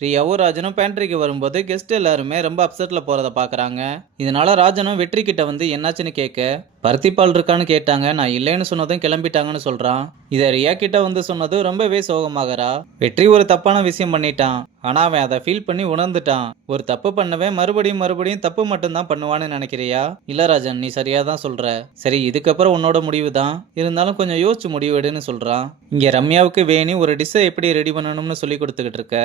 ரியாவும் ராஜனும் பேண்ட்ரிக்கு வரும்போது கெஸ்ட் எல்லாருமே ரொம்ப அப்செட்ல போறத பாக்குறாங்க. இதனால ராஜனும் வெற்றி கிட்ட வந்து என்னாச்சுன்னு கேட்க, பருத்திப்பால் இருக்கான்னு கேட்டாங்க, நான் இல்லைன்னு சொன்னதும் கிளம்பிட்டாங்கன்னு சொல்றான். இதை ரியா கிட்ட வந்து சொன்னதும் ரொம்பவே சோகமாகறா. வெற்றி ஒரு தப்பான விஷயம் பண்ணிட்டான், ஆனா அவன் அதை ஃபீல் பண்ணி உணர்ந்துட்டான். ஒரு தப்பு பண்ணவன் மறுபடியும் மறுபடியும் தப்பு மட்டும்தான் பண்ணுவான்னு நினைக்கிறியா? இல்ல ராஜன், நீ சரியா தான் சொல்ற. சரி, இதுக்கப்புறம் உன்னோட முடிவு தான், இருந்தாலும் கொஞ்சம் யோசிச்சு முடிவெடுன்னு சொல்றான். இங்க ரம்யாவுக்கு வேணி ஒரு டிஷ்ஷை எப்படி ரெடி பண்ணணும்னு சொல்லி கொடுத்துக்கிட்டு இருக்க.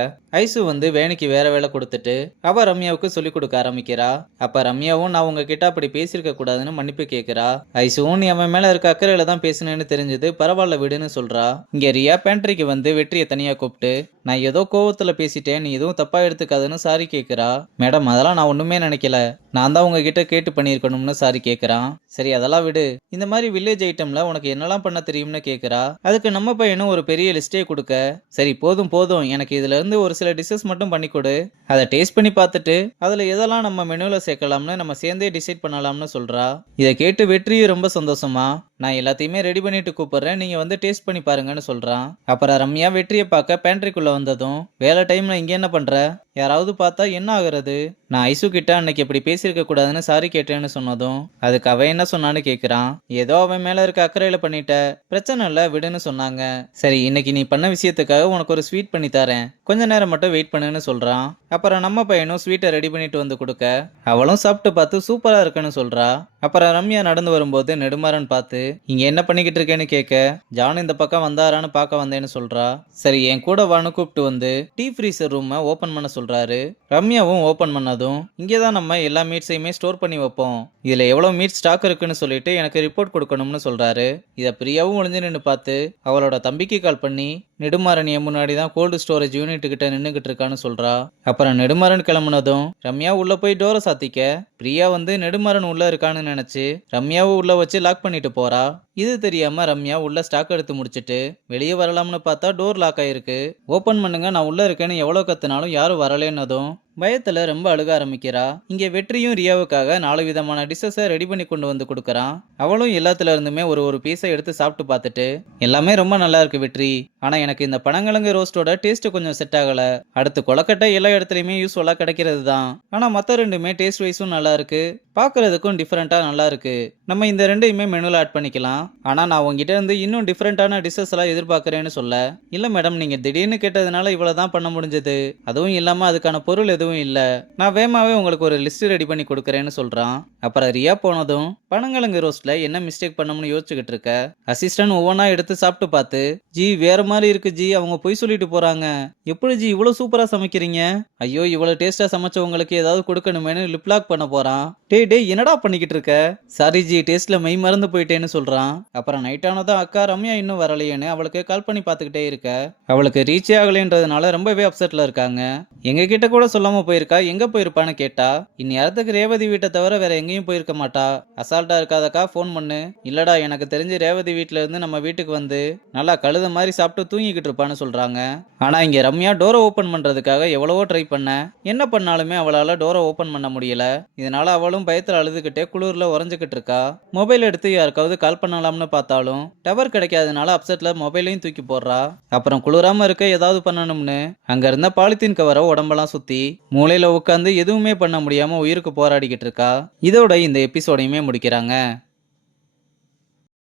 ஐசு வந்து வேணிக்கு வேற வேலை கொடுத்துட்டு அவ ரம்யாவுக்கு சொல்லி கொடுக்க ஆரம்பிக்கிறா. அப்ப ரம்யாவும் நான் உங்ககிட்ட அப்படி பேசியிருக்க கூடாதுன்னு மன்னிப்பு கேட்கிறா. ஐசுவும் நீ அவன் மேல இருக்க அக்கறையில தான் பேசினேன்னு தெரிஞ்சது, பரவாயில்ல விடுன்னு சொல்றா. இங்க ரியா பேண்ட்ரிக்கு வந்து வெற்றியை தனியா கூப்பிட்டு, நான் ஏதோ கோவத்துல பேசிட்டேன், நீ எதுவும் தப்பா எடுத்துக்காதுன்னு சாரி கேட்கிறா. மேடம், அதெல்லாம் நான் ஒண்ணுமே நினைக்கல, நான் தான் உங்ககிட்ட கேட்டு பண்ணியிருக்கணும்னு சாரி கேட்கறான். சரி, அதெல்லாம் விடு. இந்த மாதிரி வில்லேஜ் ஐட்டம்ல உனக்கு என்னெல்லாம் பண்ண தெரியும்னு கேட்கறா. அதுக்கு நம்ம பையனும் ஒரு பெரிய லிஸ்டே கொடுக்க, சரி போதும் போதும், எனக்கு இதுல இருந்து ஒரு சில டிஷ்ஷஸ் மட்டும் பண்ணி கொடு, அதை டேஸ்ட் பண்ணி பார்த்துட்டு அதுல எதெல்லாம் நம்ம மெனுல சேர்க்கலாம்னு நம்ம சேர்ந்தே டிசைட் பண்ணலாம்னு சொல்றா. இதை கேட்டு வெற்றியும் ரொம்ப சந்தோஷமா, நான் எல்லாத்தையுமே ரெடி பண்ணிட்டு கூப்பிடுறேன், நீங்க வந்து டேஸ்ட் பண்ணி பாருங்கன்னு சொல்றான். அப்புறம் ரம்யா வெற்றியை பார்க்க பேண்ட்ரிக்குள்ள வந்ததும், வேலை டைம்ல இங்க என்ன பண்ற, யாராவது பார்த்தா என்ன ஆகுறது, நான் ஐசு கிட்ட அன்னைக்கு எப்படி பேசியிருக்க கூடாதுன்னு சாரி கேட்டேன்னு சொன்னதும், அதுக்கு அவ என்ன சொன்னான்னு கேட்கிறான். ஏதோ அவன் மேல இருக்க அக்கறையில பண்ணிட்ட, பிரச்சனை இல்ல விடுன்னு சொன்னாங்க. சரி, இன்னைக்கு நீ பண்ண விஷயத்துக்காக உனக்கு ஒரு ஸ்வீட் பண்ணி தரேன், கொஞ்ச நேரம் மட்டும் வெயிட் பண்ணுன்னு சொல்றான். அப்புறம் நம்ம பையனும் ஸ்வீட்டை ரெடி பண்ணிட்டு வந்து கொடுக்க, அவளும் சாப்பிட்டு பார்த்து சூப்பரா இருக்குன்னு சொல்றா. அப்புறம் ரம்யா நடந்து வரும்போது நெடுமாறன் பார்த்து, இங்க என்ன பண்ணிக்கிட்டு இருக்கேன்னு கேட்க, ஜான் இந்த பக்கம் வந்தாரான்னு பார்க்க வந்தேன்னு சொல்றா. சரி, என் கூட வான்னு கூப்பிட்டு வந்து டீ ஃப்ரீசர் ரூமை ஓபன் பண்ண சொல்றாரு. ரம்யாவும் ஓபன் பண்ணதும், இங்கேதான் நம்ம எல்லா மீட்ஸையுமே ஸ்டோர் பண்ணி வைப்போம், இதுல எவ்வளவு மீட் ஸ்டாக் இருக்குன்னு சொல்லிட்டு எனக்கு ரிப்போர்ட் கொடுக்கணும்னு சொல்றாரு. இதை பிரியாவும் ஒளிஞ்சு நின்று பார்த்து அவளோட தம்பிக்கு கால் பண்ணி, நெடுமாறன் என் முன்னாடி தான் கோல்டு ஸ்டோரேஜ் யூனிட் கிட்ட நின்னுகிட்டு இருக்கான்னு சொல்றா. அப்புறம் நெடுமாறன் கிளம்புனதும் ரம்யா உள்ள போய் டோரை சாத்திக்க, பிரியா வந்து நெடுமாறன் உள்ள இருக்கான்னு நினைச்சு ரம்யாவை உள்ள வச்சு லாக் பண்ணிட்டு போறா. இது தெரியாம ரம்யா உள்ள ஸ்டாக் எடுத்து முடிச்சிட்டு வெளியே வரலாம்னு பார்த்தா டோர் லாக் ஆயிருக்கு. ஓபன் பண்ணுங்க, நான் உள்ள இருக்கேன்னு எவ்வளவு கத்துனாலும் யாரும் வரலன்னதும் பயத்துல ரொம்ப அழுக ஆரம்பிக்கிறா. இங்க வெற்றியும் ரியாவுக்காக 4 விதமான டிஷ்ஷஸை ரெடி பண்ணி கொண்டு வந்து கொடுக்கறான். அவளும் எல்லாத்துல இருந்துமே ஒரு ஒரு பீஸை எடுத்து சாப்பிட்டு பார்த்துட்டு, எல்லாமே ரொம்ப நல்லா இருக்கு வெற்றி, ஆனா எனக்கு இந்த பனங்கிழங்கு ரோஸ்டோட டேஸ்ட் கொஞ்சம் செட் ஆகல. அடுத்து கொலக்கட்டை எல்லா இடத்துலயுமே யூஸ்ஃபுல்லா கிடைக்கிறது தான், ஆனா மத்த ரெண்டுமே டேஸ்ட் வைஸும் நல்லா இருக்கு, பாக்குறதுக்கும் டிஃபரெண்டா நல்லா இருக்கு, நம்ம இந்த ரெண்டையுமே மெனுல ஆட் பண்ணிக்கலாம். ஆனா நான் உங்ககிட்ட இருந்து இன்னும் டிஃபரெண்டான டிஷ்ஷஸ் எல்லாம் எதிர்பார்க்கறேன்னு சொல்ல, இல்ல மேடம், நீங்க திடீர்னு கேட்டதுனால இவ்வளவுதான் பண்ண முடிஞ்சது, அதுவும் இல்லாம அதுக்கான பொருள் எதுவும் இல்ல, நான் வேகமாவே உங்களுக்கு ஒரு லிஸ்ட் ரெடி பண்ணி கொடுக்கறேன்னு சொல்றான். அப்புறம் ரியா போனதும், பனங்கிழங்கு ரோஸ்ட்ல என்ன மிஸ்டேக் பண்ணணும்னு யோசிச்சுக்கிட்டு இருக்க. அசிஸ்டன்ட் ஒவ்வொன்றா எடுத்து சாப்பிட்டு பார்த்து, ஜி வேற மாதிரி இருக்கு ஜி, அவங்க பொய் சொல்லிட்டு போறாங்க, எப்படி ஜி இவ்வளவு சூப்பரா சமைக்கிறீங்க, ஐயோ இவ்வளவு டேஸ்டா சமைச்சவங்களுக்கு ஏதாவது கொடுக்கணுமேனு லிப்லாக் பண்ண போறான். டேய் டேய், என்னடா பண்ணிக்கிட்டு இருக்க, சாரி ஜி டேஸ்ட்ல மெய் மறந்து போயிட்டேன்னு சொல்றான். அப்புறம் நைட் ஆனதும் அக்கா ரம்யா இன்னும் வரலையேன்னு அவளுக்கு கால் பண்ணி பார்த்துக்கிட்டே இருக்க, அவளுக்கு ரீச்சே ஆகலைன்றதுனால ரொம்பவே அப்செட்ல இருக்காங்க. எங்க கிட்ட கூட சொல்லாம போயிருக்கா, எங்க போயிருப்பான்னு கேட்டா, இந்நேரத்துக்கு ரேவதி வீட்டை தவிர வேற எங்கேயும் போயிருக்க மாட்டா, அசால்ட்டா இருக்காதக்கா, போன் பண்ணு. இல்லடா, எனக்கு தெரிஞ்சு ரேவதி வீட்டுல இருந்து நம்ம வீட்டுக்கு வந்து நல்லா கழுத மாதிரி சாப்பிட்டு தூங்கிக்கிட்டு இருப்பான்னு சொல்றாங்க. ஆனா இங்க ரம்யா டோரை ஓபன் பண்றதுக்காக எவ்வளவோ ட்ரை பண்ண, என்ன பண்ணாலுமே அவளால டோரை ஓபன் பண்ண முடியல. இதனால அவளும் பயத்துல அழுதுகிட்டே குளிர்ல உறைஞ்சுக்கிட்டு இருக்கா. மொபைல் எடுத்து யாருக்காவது கால் பண்ணலாம்னு பார்த்தாலும் டவர் கிடைக்காதனால அப்செட்ல மொபைலையும் தூக்கி போடுறா. அப்புறம் குளிராம இருக்க ஏதாவது பண்ணணும்னு அங்க இருந்த பாலித்தீன் கவரை உடம்பெல்லாம் சுத்தி மூளையில உட்காந்து எதுவுமே பண்ண முடியாம உயிருக்கு போராடிக்கிட்டு இருக்கா. இதோட இந்த எபிசோடையுமே முடிக்கிறாங்க.